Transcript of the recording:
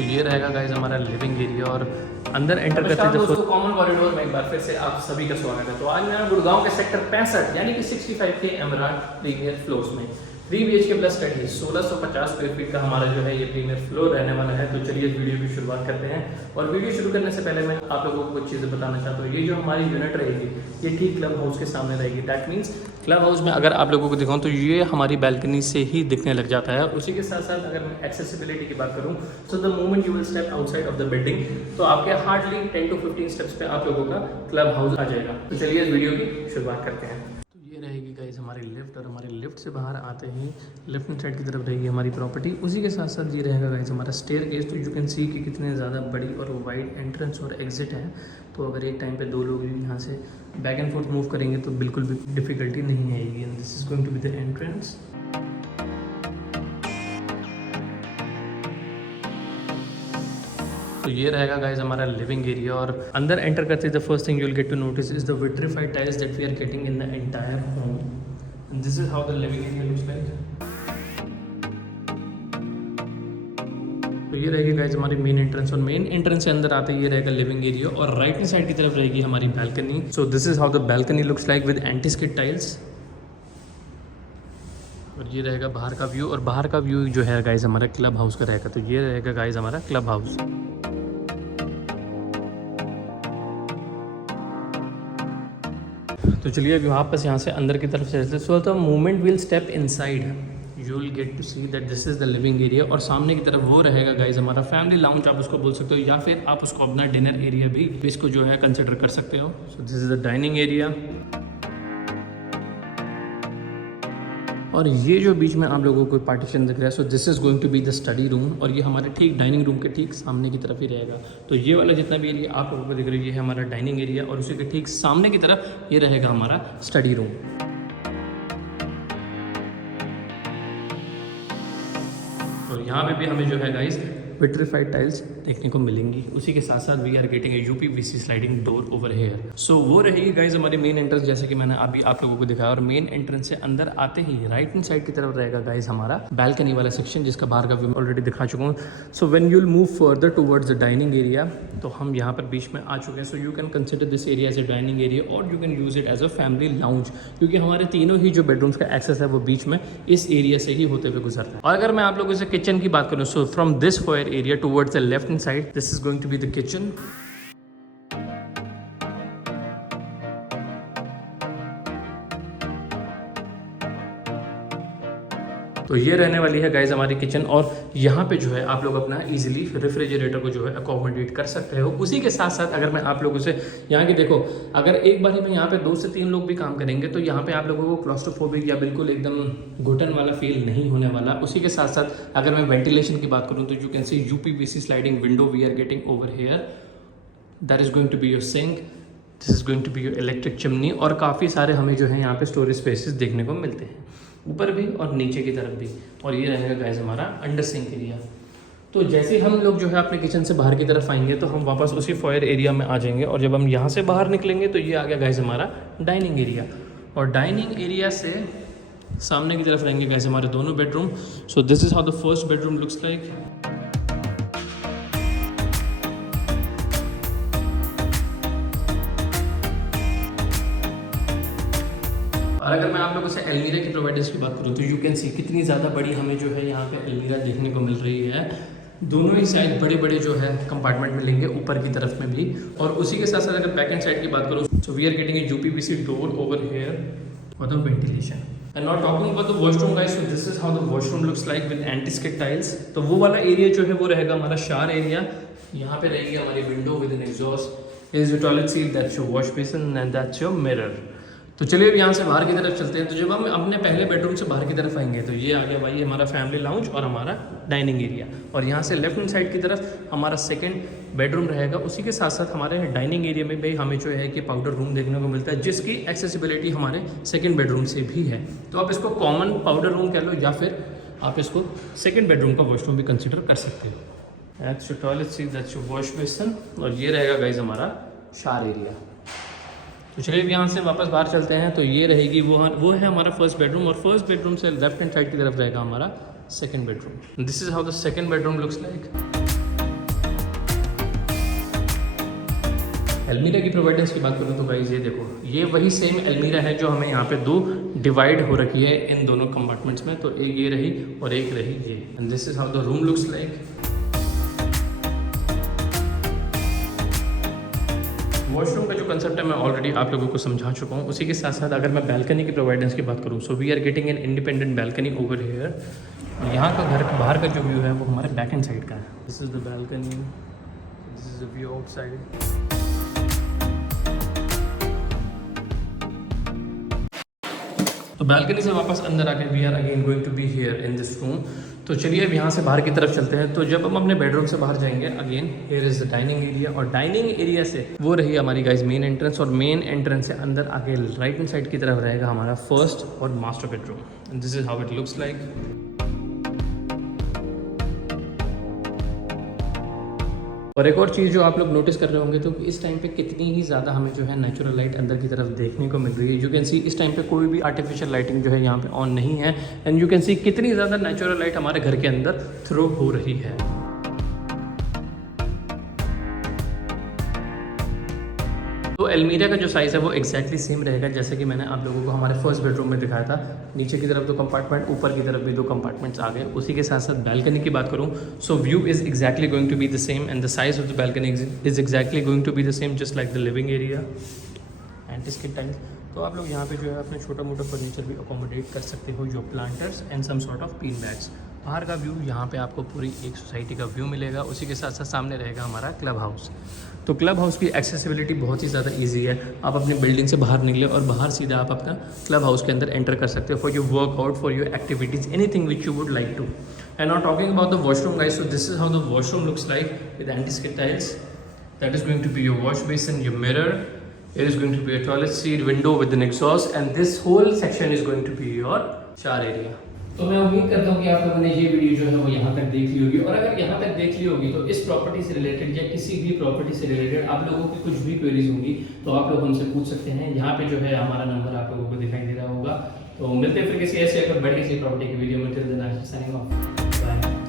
तो ये रहेगा गाइस हमारा लिविंग एरिया और अंदर एंटर करते हैं दोस्तों कॉमन कॉरिडोर में एक बार फिर से आप सभी का स्वागत है। तो आज मैं गुड़गांव के सेक्टर 65 यानी कि 65 के एमराल्ड प्रीमियर फ्लोर्स में 3 BHK plus study 1650 square feet का हमारा जो है ये प्रीमियर फ्लोर रहने वाला है। तो चलिए इस वीडियो की शुरुआत करते हैं। और वीडियो शुरू करने से पहले मैं आप लोगों को कुछ चीज़ें बताना चाहता हूँ। ये जो हमारी यूनिट रहेगी ये ठीक क्लब हाउस के सामने रहेगी। दैट मीन्स क्लब हाउस में अगर आप लोगों को दिखाऊं तो ये हमारी बैल्कनी से ही दिखने लग जाता है। उसी के साथ साथ अगर मैं एक्सेसिबिलिटी की बात करूं सो the moment you will step outside of the building तो आपके हार्डली 10 to 15 स्टेप्स पे आप लोगों का क्लब हाउस आ जाएगा। तो चलिए इस वीडियो की शुरुआत करते हैं। तो ये रहेगी गाइस हमारी लिफ्ट और हमारी लिफ्ट से बाहर आते ही लेफ्ट हैंड साइड की तरफ रहेगी हमारी प्रॉपर्टी। उसी के साथ साथ ये रहेगा गाइस हमारा स्टेयर केस। तो यू कैन सी कि कितने ज़्यादा बड़ी और वाइड एंट्रेंस और एग्जिट है। तो अगर एक टाइम पे दो लोग यहाँ से बैक एंड फोर्थ मूव करेंगे तो बिल्कुल भी डिफिकल्टी नहीं आएगी। And this is going to be the entrance. तो ये रहेगा गाइस हमारा लिविंग एरिया और अंदर एंटर करते the first thing you will get to notice is the vitrified tiles that we are getting in the entire home. And this is how the living area looks like. तो ये रहेगी guys हमारी main entrance और main entrance से अंदर आते ही ये रहेगा लिविंग एरिया और राइट हैंड साइड की तरफ रहेगी हमारी balcony. So this is how the balcony looks like with anti skid tiles. और ये रहेगा बाहर का व्यू और बाहर का व्यू जो है गाइस हमारा क्लब हाउस का रहेगा। तो ये रहेगा गाइस हमारा क्लब हाउस। तो चलिए अभी वापस यहाँ से अंदर की तरफ से so the moment will step inside you will get to see that this is the living area और सामने की तरफ वो रहेगा गाइज हमारा फैमिली लाउंज आप उसको बोल सकते हो या फिर आप उसको अपना डिनर एरिया भी इसको जो है कंसिडर कर सकते हो। सो this is the dining area और ये जो बीच में आप लोगों को पार्टीशन दिख रहा है so this is going to be the study room और ये हमारे ठीक डाइनिंग रूम के ठीक सामने की तरफ ही रहेगा। तो ये वाला जितना भी एरिया आप लोगों को दिख रहा है ये है हमारा डाइनिंग एरिया और उसी के ठीक सामने की तरफ ये रहेगा हमारा स्टडी रूम। और यहाँ पे भी हमें जो है गाइस विट्रिफाइड टाइल्स देखने को मिलेंगी। उसी के साथ साथ we are getting a UPVC sliding door over here. So वो रहेगी गाइस हमारी मेन एंट्रेंस जैसे कि मैंने अभी आप लोगों को दिखाया। और मेन एंट्रेंस से अंदर आते ही राइट हैंड साइड की तरफ रहेगा गाइस हमारा बैल्कनी वाला सेक्शन जिसका बाहर का व्यू ऑलरेडी दिखा चुका हूँ। So when you will move further towards the dining area तो हम यहाँ पर बीच में आ चुके हैं। So you can consider this area as a dining area और you can use it as a family lounge क्योंकि हमारे तीनों ही जो बेडरूम्स का एक्सेस है वो बीच में इस एरिया से ही होते हुए गुजरता है। और अगर मैं आप लोगों से किचन की बात करूँ so from this foyer area towards the left hand side this is going to be the kitchen. तो ये रहने वाली है गाइज हमारी किचन और यहाँ पे जो है आप लोग अपना इजीली रेफ्रिजरेटर को जो है अकोमोडेट कर सकते हो। उसी के साथ साथ अगर मैं आप लोगों से यहाँ की देखो अगर एक बार में यहाँ पे 2 से 3 लोग भी काम करेंगे तो यहाँ पे आप लोगों को क्लॉस्ट्रोफोबिक या बिल्कुल एकदम घुटन वाला फील नहीं होने वाला। उसी के साथ साथ अगर मैं वेंटिलेशन की बात करूँ तो you can see UPVC sliding window we are getting over here. That is going to be your sink. This is going to be your electric chimney और काफ़ी सारे हमें जो है यहाँ पे स्टोरेज स्पेसेस देखने को मिलते हैं ऊपर भी और नीचे की तरफ भी। और ये रहेगा गाइस हमारा अंडर सिंक एरिया। तो जैसे हम लोग जो है अपने किचन से बाहर की तरफ आएंगे तो हम वापस उसी फॉयर एरिया में आ जाएंगे और जब हम यहाँ से बाहर निकलेंगे तो ये आ गया गाइस हमारा डाइनिंग एरिया। और डाइनिंग एरिया से सामने की तरफ रहेंगे गाइस हमारे दोनों bedroom. So this is how the first bedroom looks like. और अगर मैं आप लोगों से अलमीरा की प्रोवाइडर्स की बात करूँ तो यू कैन सी कितनी ज़्यादा बड़ी हमें जो है यहाँ पे अलमीरा देखने को मिल रही है। दोनों ही साइड बड़े बड़े जो है कंपार्टमेंट मिलेंगे ऊपर की तरफ में भी। और उसी के साथ साथ अगर बैक एंड साइड की बात करूँ तो we are getting a UPVC door over here for the ventilation. And not talking about the washroom guys so this is how the washroom looks like with anti skid tiles. तो वो वाला area जो है वो रहेगा हमारा शार area. यहाँ पे रहेगी हमारी window with an exhaust. Is your toilet seat that's your wash basin and that's your mirror. तो चलिए अब यहाँ से बाहर की तरफ चलते हैं। तो जब हम अपने पहले बेडरूम से बाहर की तरफ आएंगे तो ये आ गया भाई हमारा फैमिली लाउंज और हमारा डाइनिंग एरिया। और यहाँ से लेफ्ट हैंड साइड की तरफ हमारा सेकंड बेडरूम रहेगा। उसी के साथ साथ हमारे डाइनिंग एरिया में भी हमें जो है कि पाउडर रूम देखने को मिलता है जिसकी एक्सेसिबिलिटी हमारे सेकेंड बेडरूम से भी है। तो आप इसको कॉमन पाउडर रूम कह लो या फिर आप इसको सेकेंड बेडरूम का वॉशरूम भी कंसिडर कर सकते हो। That's your toilet seat, that's your wash basin और ये रहेगा गाइज हमारा शार एरिया। तो चलिए अब यहाँ से वापस बाहर चलते हैं। तो ये रहेगी वो है हमारा फर्स्ट बेडरूम और फर्स्ट बेडरूम से लेफ्ट हैंड साइड की तरफ रहेगा हमारा second bedroom. This is how the second bedroom looks like. अलमीरा की प्रोवाइडेंस की बात करूँ तो गाइस ये देखो, ये वही सेम अलमीरा है जो हमें यहाँ पे दो डिवाइड हो रखी है इन दोनों कंपार्टमेंट्स में। तो एक ये रही और एक रही ये। And this is how the room looks like. Washroom का जो कंसेप्ट है मैं ऑलरेडी आप लोगों को समझा चुका हूँ। उसी के साथ साथ अगर मैं बैल्कनी की प्रोवाइडेंस की बात करूँ, so we are getting an independent balcony over here. यहाँ का घर बाहर का जो व्यू है वो हमारे बैक एंड साइड का है। This is the balcony, this is the view outside. तो बैल्कनी से वापस अंदर आके we are again going to be here in this room. तो चलिए अब यहाँ से बाहर की तरफ चलते हैं। तो जब हम अपने बेडरूम से बाहर जाएंगे, again here is the dining area, और डाइनिंग एरिया से वो रही हमारी गाइस मेन एंट्रेंस, और मेन एंट्रेंस से अंदर आके राइट हैंड साइड की तरफ रहेगा हमारा फर्स्ट और master bedroom. This is how it looks like. और एक और चीज़ जो आप लोग नोटिस कर रहे होंगे, तो इस टाइम पे कितनी ही ज़्यादा हमें जो है नेचुरल लाइट अंदर की तरफ देखने को मिल रही है। यू कैन सी इस टाइम पे कोई भी आर्टिफिशियल लाइटिंग जो है यहाँ पे ऑन नहीं है। एंड यू कैन सी कितनी ज़्यादा नेचुरल लाइट हमारे घर के अंदर थ्रो हो रही है। तो अलमीरा का जो साइज़ है वो एक्जैक्टली सेम रहेगा जैसे कि मैंने आप लोगों को हमारे फर्स्ट बेडरूम में दिखाया था। नीचे की तरफ 2 कंपार्टमेंट, ऊपर की तरफ भी 2 कंपार्टमेंट्स आ गए। उसी के साथ साथ बैल्कनी की बात करूँ, so view is exactly going to be the same and the size of the balcony is exactly going to be the same just like the living area and इसके टाइल्स। तो आप लोग यहाँ पे जो है अपने छोटा मोटा फर्नीचर भी अकोमोडेट कर सकते हो, जो planters and some sort of bean bags. बाहर का व्यू यहाँ पे आपको पूरी एक सोसाइटी का व्यू मिलेगा। उसी के साथ साथ सामने रहेगा हमारा क्लब हाउस। तो क्लब हाउस की एक्सेसिबिलिटी बहुत ही ज़्यादा इजी है। आप अपनी बिल्डिंग से बाहर निकले और बाहर सीधा आप अपना क्लब हाउस के अंदर एंटर कर सकते हो for your workout, for your activities, anything which you would like to. And not talking about the washroom guys, so this is how the washroom looks like with anti skid tiles. That is going to be your wash basin, your mirror, it is going to be a toilet seat, window with an exhaust, and this whole section is going to be your shower area. तो मैं उम्मीद करता हूँ कि आप लोगों ने ये वीडियो जो है वो यहाँ तक देख ली होगी। और अगर यहाँ तक देख ली होगी तो इस प्रॉपर्टी से रिलेटेड या किसी भी प्रॉपर्टी से रिलेटेड आप लोगों की कुछ भी क्वेरीज होंगी तो आप लोग हमसे पूछ सकते हैं। यहाँ पे जो है हमारा नंबर आप लोगों को दिखाई दे रहा होगा। तो मिलते हैं फिर किसी ऐसे अगर बड़ी सी प्रॉपर्टी की वीडियो में। Till then I am signing off, bye.